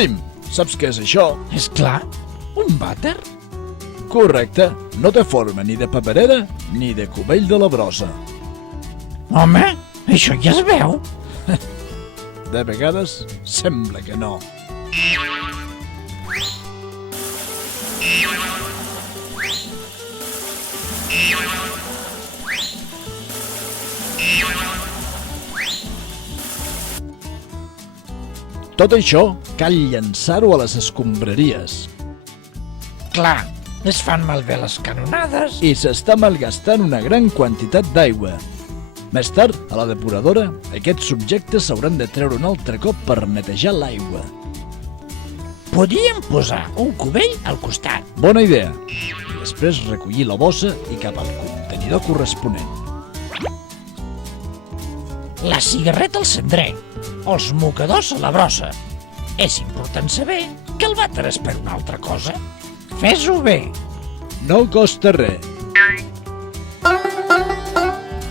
Salim, saps què és això? És clar, un vàter? Correcte, no té forma ni de paperera ni de cubell de la brossa. Home, això ja es veu. De vegades sembla que no. Tot això cal llançar-ho a les escombraries Clar, es fan malbé les canonades. i s'està malgastant una gran quantitat d'aigua. Més tard, a la depuradora, aquests subjectes s'hauran de treure un altre cop per netejar l'aigua. Podríem posar un cubell al costat. Bona idea! I després recollir la bossa i cap al contenidor corresponent. La cigarreta al cendrer, els mocadors a la brossa. És important saber que el vàter és per una altra cosa. Fes-ho bé. No costa res.